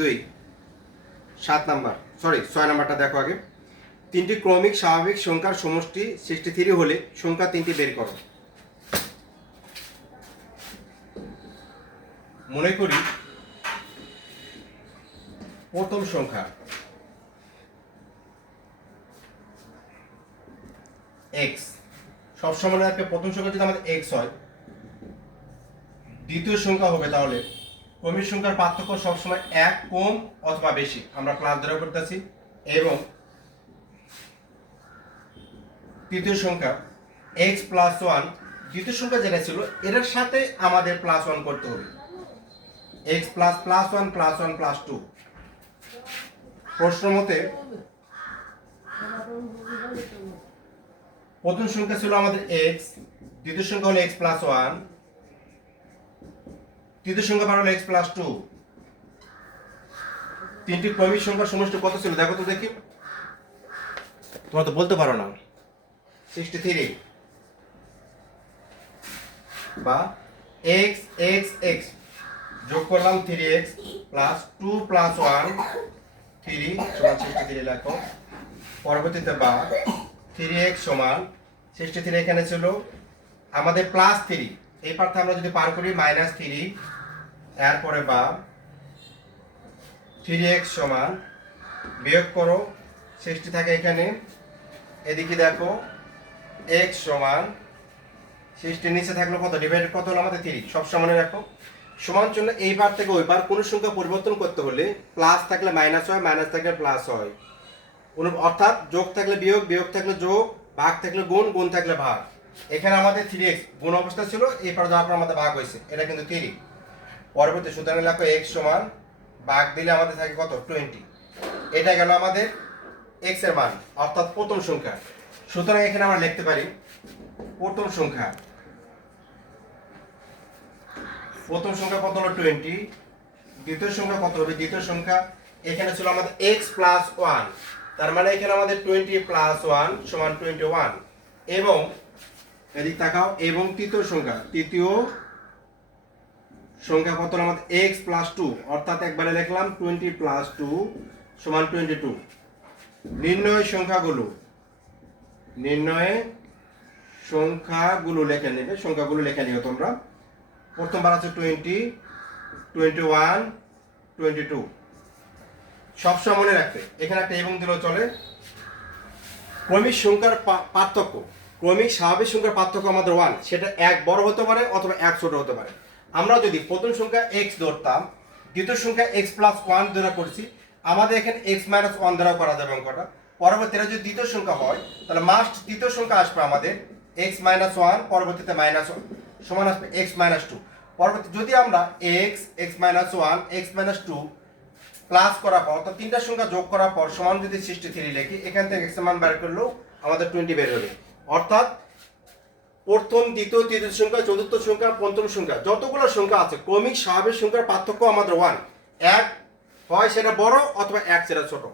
2 6 নাম্বারটা দেখো আগে। তিনটি ক্রমিক স্বাভাবিক সংখ্যার সমষ্টি 63 হলে সংখ্যা তিনটি বের করো। মনে করি প্রথম সংখ্যা x, সবসময় রাখবে প্রথম সংখ্যা যদি আমাদের x হয়, দ্বিতীয় সংখ্যা হবে তাহলে ক্রমিক সংখ্যার পার্থক্য সবসময় 1 কম অথবা বেশি, আমরা প্লাস ধরে করতেছি। এবং তৃতীয় সংখ্যা x প্লাস 1, দ্বিতীয় সংখ্যা যেটা ছিল এটার সাথে আমাদের প্লাস 1 করতে হবে, x plus plus 1 plus 1 plus 2। প্রশ্ন মতে প্রথম সংখ্যা ছিল আমাদের x, দ্বিতীয় সংখ্যা হলো x প্লাস 1, তৃতীয় সংখ্যা পার হলো x প্লাস 2। তিনটি ক্রমিক সংখ্যার সমষ্টি কত ছিল দেখো তো দেখি, তোমরা তো বলতে পারো না। 63 বা x x x যোগ করলাম 3x প্লাস 2 প্লাস 1 3 সমান 63 লেখো। পরবর্তীতে বা 3x সমান 63, এখানে ছিল আমাদের প্লাস 3, এই পার্থে আমরা যদি পার করি মাইনাস 3, এরপরে বা 3x সমান বিয়োগ করো 60 থাকে এখানে, এদিকে দেখো x সমান 60 নিচে থাকলো কত, ডিভাইডেড কত হলো আমাদের 3, সব সমানে রাখো। সমান জন্য এই বার থেকে ওই বার কোনো সংখ্যা পরিবর্তন করতে হলে প্লাস থাকলে মাইনাস হয়, মাইনাস থাকলে প্লাস হয়, অর্থাৎ যোগ থাকলে বিয়োগ, বিয়োগ থাকলে যোগ, ভাগ থাকলে গুণ, গুণ থাকলে ভাগ। এখানে আমাদের 3x গুণ অবস্থা ছিল, এই পার যাওয়ার পর আমাদের ভাগ হয়েছে, এটা কিন্তু 3। পরবর্তী সুতরাং লেখো x সমান ভাগ দিলে আমাদের থাকে কত 20, এটা গেল আমাদের x এর মান অর্থাৎ প্রথম সংখ্যা। সুতরাং এখানে আমরা লিখতে পারি প্রথম সংখ্যা কত হলো 20, দ্বিতীয় সংখ্যা কত হবে, দ্বিতীয় সংখ্যা এখানে ছিল আমাদের x প্লাস 1, তার মানে এখানে আমাদের 20 প্লাস 1 সমান 21। এবং এদিক তাকাও, এবং তৃতীয় সংখ্যা কত হলো আমাদের x প্লাস 2, অর্থাৎ একবারে লিখলাম 20 প্লাস 2 সমান 22। নির্ণয় সংখ্যাগুলো লিখে নেবে, সংখ্যাগুলো লিখে নিও তোমরা। প্রথমবার আছে 20, 21, 22, সবসময় মনে রাখবে। এখানে একটা এবং দিলেও চলে। ক্রমিক সংখ্যার পার্থক্য, ক্রমিক স্বাভাবিক সংখ্যার পার্থক্য আমাদের 1, সেটা 1 বড় হতে পারে অথবা 1 ছোট হতে পারে। আমরা যদি প্রথম সংখ্যা x ধরতাম, দ্বিতীয় সংখ্যা x প্লাস 1 দ্বারা করছি, আমাদের এখানে x মাইনাস 1 দ্বারা করা যাবে অঙ্কটা। পরবর্তীতে যদি দ্বিতীয় সংখ্যা হয় তাহলে মাস্ট তৃতীয় সংখ্যা আসবে আমাদের x মাইনাস 1, পরবর্তীতে মাইনাস 1 সমান আসবে x মাইনাস 2। পরবর্তী যদি আমরা x minus 1, x minus 2 plus করার পর, অর্থাৎ তিনটা সংখ্যা যোগ করার পর সমান যদি 63 লিখি, এখান থেকে x এর মান বের করলেও আমাদের 20 বের হবে। অর্থাৎ প্রথম, দ্বিতীয়, তৃতীয় সংখ্যা, চতুর্থ সংখ্যা, পঞ্চম সংখ্যা, যতগুলো সংখ্যা আছে ক্রমিক স্বাভাবিক সংখ্যার পার্থক্য আমাদের 1, 1 হয় সেটা বড় অথবা 1 সেটা ছোট।